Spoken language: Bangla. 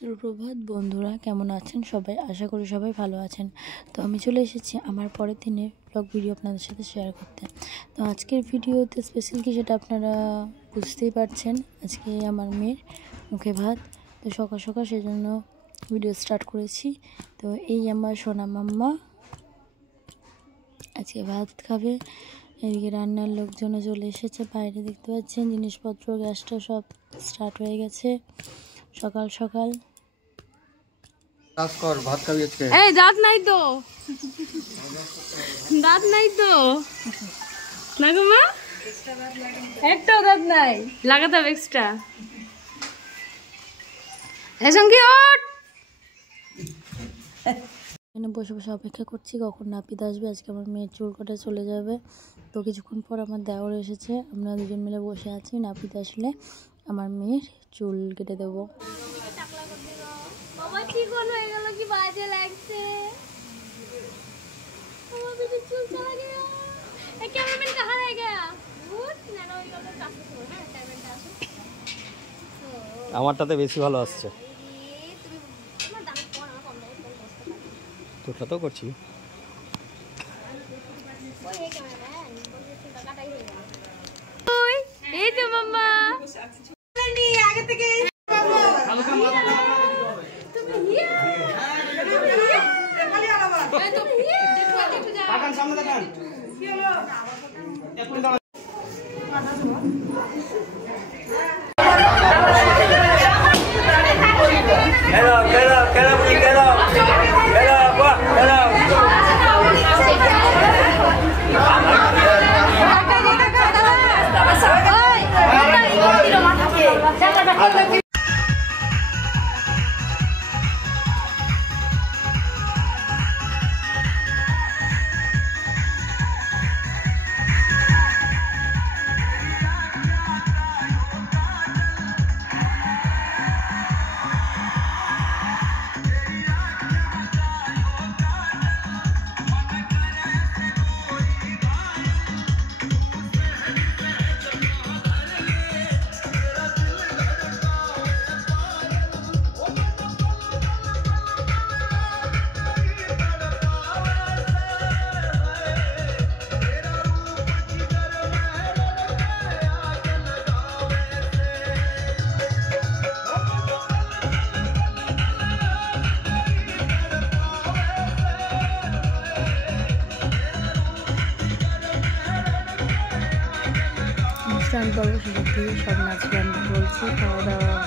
সুপ্রভাত বন্ধুরা, কেমন আছেন সবাই? আশা করি সবাই ভালো আছেন। তো আমি চলে এসেছি আমার পরের দিনের ব্লগ ভিডিও আপনাদের সাথে শেয়ার করতে। তো আজকের ভিডিওতে স্পেশাল কি সেটা আপনারা বুঝতেই পারছেন। আজকে আমার মেয়ের মুখে ভাত, তো সকাল সকাল সেজন্য ভিডিও স্টার্ট করেছি। তো এই আমার সোনা মাম্মা আজকে ভাত খাবে। এদিকে রান্নার লোকজনও চলে এসেছে, বাইরে দেখতে পাচ্ছেন জিনিসপত্র, গ্যাসটা সব স্টার্ট হয়ে গেছে সকাল সকাল। ভাত খাবি আজকে? এই দাঁত নাই তো, দাঁত নাই তো না গো মা, একটাও দাঁত নাই, লাগাতে হবে এক্সট্রা। সঙ্গে ওঠ। এখানে বসে বসে অপেক্ষা করছি কখন নাপিত আসবে। আজকে আমার মেয়ের চুল কাটা চলে যাবে, তো কিছুক্ষণ পর আমার দেওর এসেছে, আমরা দুজন মিলে বসে আছি। নাপিত আসলে আমার মেয়ের চুল কেটে দেবো। বাবা চিকন হয়ে গেল, কি বাজে লাগছে। বাবা मेरे चूल चला गया, ये कैमरामैन कहाँ रह गया? भूत नैनो हो गया, काफी हो ना टाइमটা আসে। আমারটাতে বেশি ভালো আসছে। তুমি তোমার দাম কোন কম দামে কোন বসতে পারো, তোরটা তো করছি। ওই হে ক্যামেরাম্যান বলছে চুলটা কাটাই হয়ে গেল। ওই এই তো মাম্মা নি আগে থেকে হালকা মাথা তুমি হিয়া খালি আলাদা এই তো দেখো যা কাটান সামনে দেখান কি হলো একটু দাঁড়া মাথা ধোয়া অনুষ্ঠান পর্ব শেষের দিকে সব নাচ গান বলছি, খাওয়া দাওয়া